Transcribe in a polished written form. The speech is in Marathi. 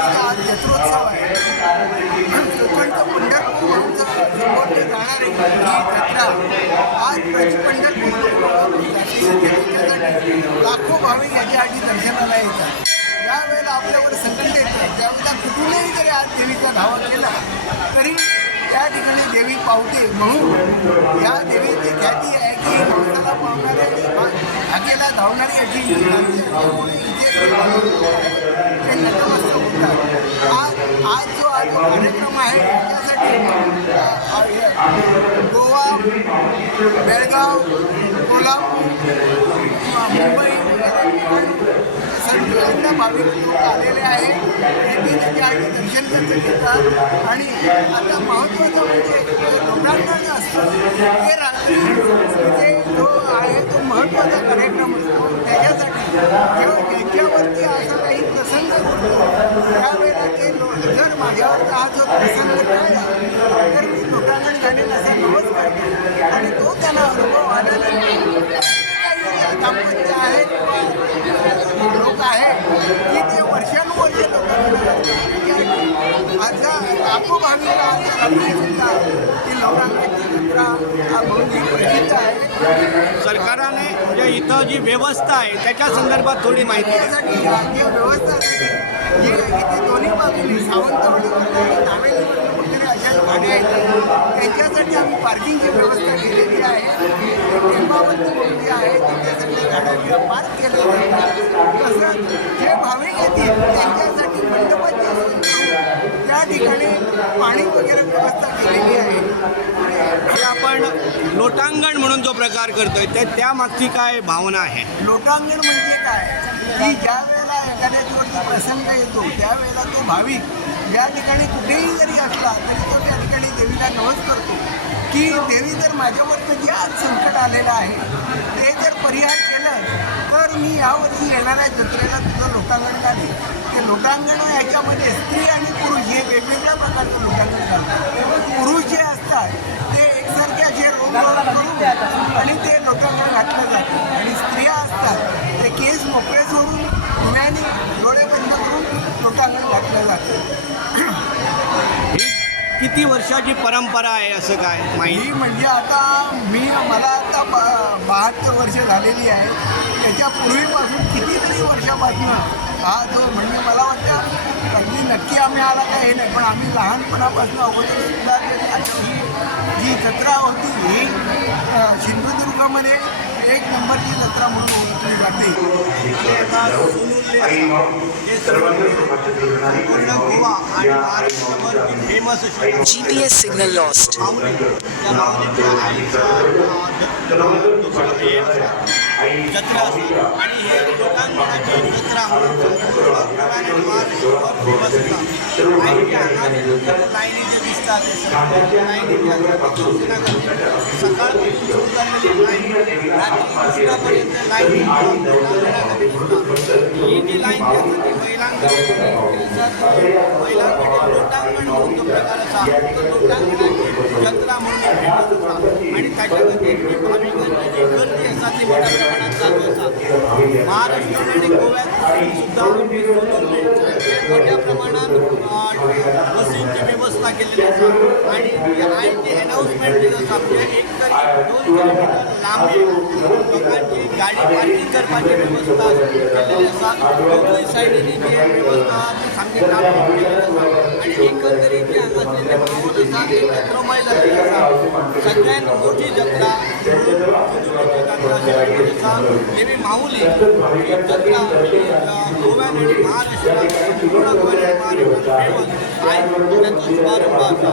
आज जत्रोत्सव आहे. कोकणचं पंढरपूर आमचं संबोधलं जाणार आहे ही जत्रा आज पंढरपूर लाखो भाविक याच्यासाठी दर्शनाला येतात. ज्यावेळेला आपल्यावर संकट येतं त्यावेळेला कुठूनही जरी आज देवीचा धावा केला तरी त्या ठिकाणी देवी पावते. म्हणून या देवीची ख्याती आहे की माणसाला पावणाऱ्या हाकेला धावणारी अशी त्यामुळे इथे ते नतमस्तक होतात. आज जो कार्यक्रम आहे त्यासाठी गोवा, बेळगाव, कोल्हापूर, मुंबई सगळ्यांना भाविक लोक आलेले आहेत. ते त्याच्या दर्शन घेतात. आणि आता महत्त्वाचं म्हणजे लोकांना असतं ते रात्री म्हणजे जो आहे तो महत्त्वाचा कार्यक्रम असतो. त्याच्यासाठी जेव्हा त्याच्यावरती असा काही प्रसंग घडतो त्यावेळेला ते जर माझ्यावरचा हा जो प्रसंग राहिला तर मी लोकांना जाणेल असा नवस करतो. आणि तो त्यांना अनुभव आल्यानंतर दाम्पत्य आहे किंवा लोक आहे की ते वर्षानुवर्ष लोकांना आता लाखो भाविक सुद्धा ती लोकांची जत्रा म्हणून प्रसिद्ध आहे. सरकारने म्हणजे इथं जी व्यवस्था आहे त्याच्या संदर्भात थोडी माहिती त्यासाठी जी व्यवस्था जी इथे दोन्ही बाजूनी सावंतवाडीमध्ये आणि नावेलीमधून वगैरे अशा गाड्या येतात त्यांच्यासाठी आम्ही पार्किंगची व्यवस्था केलेली आहे. टेंबावरती बोलली आहे तिथे सगळ्या गाड्या पार्क केल्या जातात. तसं जे भाविक येतील त्यांच्यासाठी मंडपाची त्या ठिकाणी पाणी वगैरे व्यवस्था केलेली आहे. हे आपण लोटांगण म्हणून जो प्रकार करतोय ते त्यामागची काय भावना आहे? लोटांगण म्हणजे काय की ज्या वेळेला एखाद्याच्यावरती प्रसंग येतो त्यावेळेला तो भाविक ज्या ठिकाणी कुठेही जरी असला तरी तो त्या ठिकाणी देवीला नवस करतो की देवी जर माझ्यावरचं जे आज संकट आलेलं आहे ते जर परिहार केलं तर मी यावर्षी येणाऱ्या जत्रेला तुझं लोटांगण घालेन. ते लोटांगण याच्यामध्ये स्त्री आणि पुरुष हे वेगवेगळ्या प्रकारचं लोटांगण घालतात. पुरुष जे असतात ते एकसारखे असे रोग करून आणि ते लोटांगण घातलं जातं. आणि स्त्रिया असतात ते केस मोकळे सोडून धुण्याने डोळे बंद करून लोटांगण घातलं जातं. किती वर्षाची परंपरा आहे असं काय माहिती? ही म्हणजे आता मला आता 72 वर्ष झालेली आहे. त्याच्या पूर्वीपासून कितीतरी वर्षापासून हा जो म्हणजे मला वाटतं अगदी नक्की आम्ही आला काय हे नाही पण आम्ही लहानपणापासून अगोदर सुद्धा जी जत्रा होती ही सिंधुदुर्गामध्ये एक नंबरची जत्रा म्हणून ओळखली जाते. GPS signal lost. जत्रा आणि हे लोकांची जत्रा म्हणून लाईनी जे दिसतात सकाळपासून सुरू झालेली लाईन रात्री उशिरापर्यंत लाईन ही जी लाईन महिलांकडे लोटांगण म्हणून तो प्रकार असा लोटांगणाची जत्रा म्हणून आणि त्याच्यामध्ये भाविकांची गर्दी असा ती मोठ्या प्रमाणात चालू असतात. महाराष्ट्र आणि गोव्यात सुद्धा मोठ्या प्रमाणात बसींची व्यवस्था केलेली असतात आणि ते अनाऊन्समेंट दिलं असतात. म्हणजे एक तर 2 किलोमीटर लांबी लोकांची गाडी पार्किंग करण्याची व्यवस्था केलेली असतात. दोन्ही साईडनी जी व्यवस्था सांगितलं केलेली असतात आणि एकंदरीत जे असलेले माहोल असतात ते जत्रमय झालेले असतात. सगळ्यात मोठी जत्रा देवी माऊली ही जत्रा गोव्यात आणि महाराष्ट्रात संपूर्ण गोव्यात महाराष्ट्रात फेमस आहे. त्याचा शुभारंभ असा